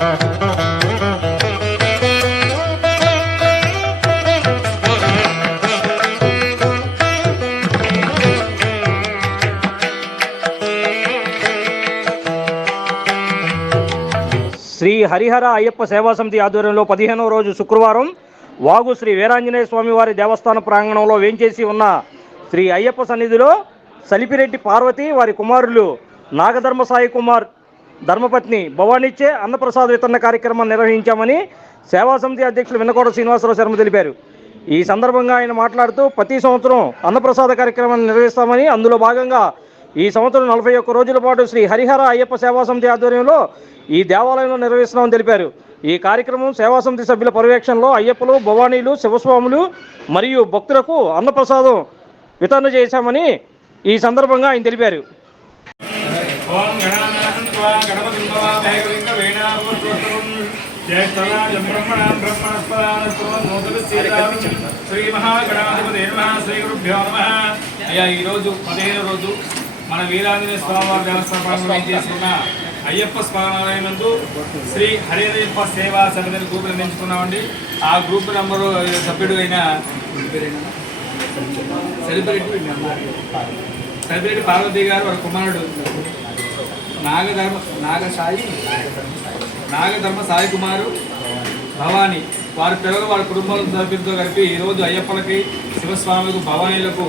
శ్రీ హరిహర అయ్యప్ప సేవా సమితి ఆధ్వర్యంలో పదిహేనవ రోజు శుక్రవారం వాగు శ్రీ వీరాంజనేయ స్వామివారి దేవస్థాన ప్రాంగణంలో వేంచేసి ఉన్న శ్రీ అయ్యప్ప సన్నిధిలో సలిపిరెడ్డి పార్వతి వారి కుమారులు నాగధర్మ సాయి కుమార్ ధర్మపత్ని భవానీచే అన్నప్రసాద వితరణ కార్యక్రమం నిర్వహించామని సేవా సమితి అధ్యక్షులు వినకోట శ్రీనివాసరావు శర్మ తెలిపారు. ఈ సందర్భంగా ఆయన మాట్లాడుతూ ప్రతి సంవత్సరం అన్నప్రసాద కార్యక్రమాన్ని నిర్వహిస్తామని అందులో భాగంగా ఈ సంవత్సరం నలభై ఒక్క రోజుల పాటు శ్రీ హరిహర అయ్యప్ప సేవా సమితి ఆధ్వర్యంలో ఈ దేవాలయంలో నిర్వహిస్తున్నామని తెలిపారు. ఈ కార్యక్రమం సేవా సమితి సభ్యుల పర్యవేక్షణలో అయ్యప్పలు భవానీలు శివస్వాములు మరియు భక్తులకు అన్నప్రసాదం వితరణ చేశామని ఈ సందర్భంగా ఆయన తెలిపారు. ఓం గణానాథం త్వా గణపతిం శ్రీ అయ్యా ఈరోజు పదిహేను రోజు మన వీరాంజనేయ స్వామివారి దేవస్థాన చేసిన అయ్యప్ప స్వామి శ్రీ హరియప్ప సేవా సమితిని గ్రూప్ నిర్ణయించుకున్నామండి ఆ గ్రూప్ నెంబరు సభ్యుడు అయిన సెలబ్రిటీ సెలబ్రిటీ పార్వతి గారు వారి కుమారుడు. నాగధర్మ నాగసాయి నాగధర్మ సాయి కుమారు భవాని. వారి పిల్లలు వారి కుటుంబాల సభ్యులతో కలిపి ఈరోజు అయ్యప్పలకి శివస్వాములకు భవానీలకు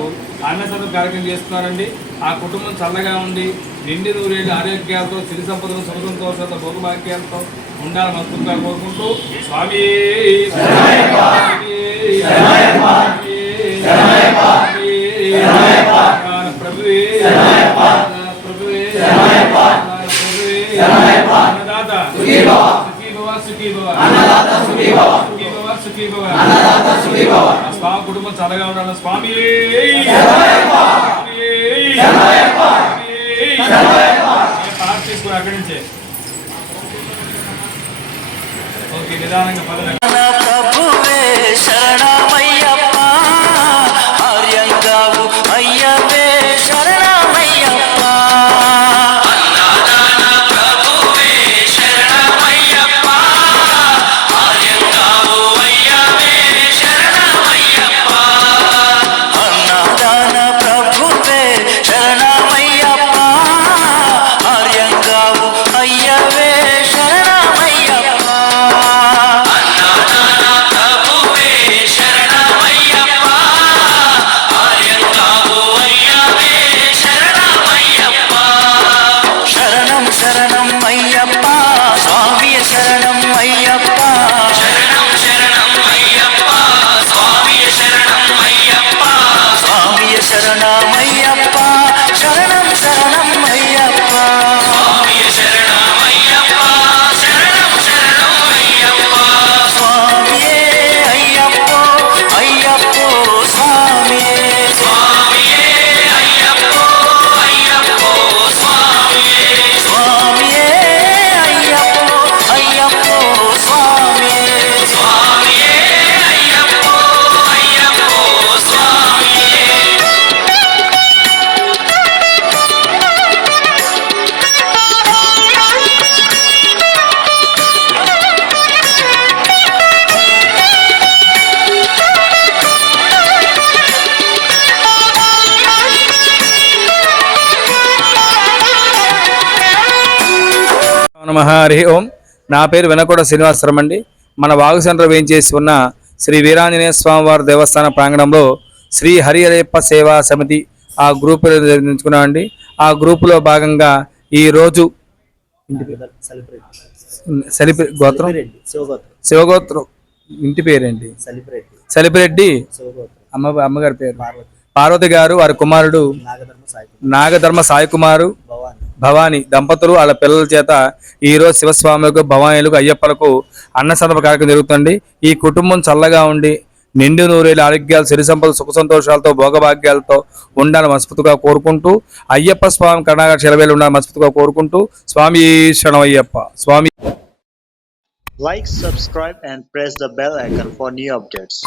అన్నసంత కార్యక్రమం చేస్తున్నారండి. ఆ కుటుంబం చల్లగా ఉండి నిండి నూరేళ్ళు ఆరోగ్యాలతో సిరి సంపదలు సుఖంతో భోగభాగ్యాలతో ఉండాలని మనస్ఫూర్తిగా కోరుకుంటూ స్వామి, ప్రభువే ప్రభువే ప్రభువే అన్నదాత సుఖీ భవ సుఖీ భవ సుఖీ భవ సుఖీ భవ స్వామి కుటుంబం చల్లగా ఉండాలి. స్వామి. పార్ట్ తీసుకుని అక్కడి నుంచే? ఓకే నిదానంగా పదవి నమ హరి ఓం. నా పేరు వెనకోట శ్రీనివాసరావు అండి మన వాగు సెంటర్ వేయించేసి ఉన్న శ్రీ వీరాంజనేయ స్వామివారి దేవస్థాన ప్రాంగణంలో శ్రీ హరిహరయ్యప్ప సేవా సమితి ఆ గ్రూప్ నిర్మించుకున్నామండి. ఆ గ్రూపులో భాగంగా ఈ రోజు సలిపి గోత్రం? శివగోత్రం. ఇంటి పేరేంటి? సలిపిరెడ్డి అమ్మ అమ్మగారి పేరు. పార్వతి. గారు వారి కుమారుడు నాగధర్మ సాయి కుమారు. భవాని దంపతులు వాళ్ళ పిల్లల చేత ఈ రోజు శివస్వాములకు భవానీలకు అయ్యప్పలకు అన్న సందర్భ కార్యక్రమం జరుగుతుంది. ఈ కుటుంబం చల్లగా ఉండి నిండు నూరేళ్ళ ఆరోగ్యాలు సిరి సంపద సుఖ సంతోషాలతో భోగభాగ్యాలతో ఉండాలని మనస్ఫూర్తిగా కోరుకుంటూ అయ్యప్ప స్వామి కర్ణాగర శిలవేలు ఉండాలని మనస్ఫూర్తిగా కోరుకుంటూ స్వామి శరణమయ్యప్ప Swami. Like subscribe and press the bell icon for new updates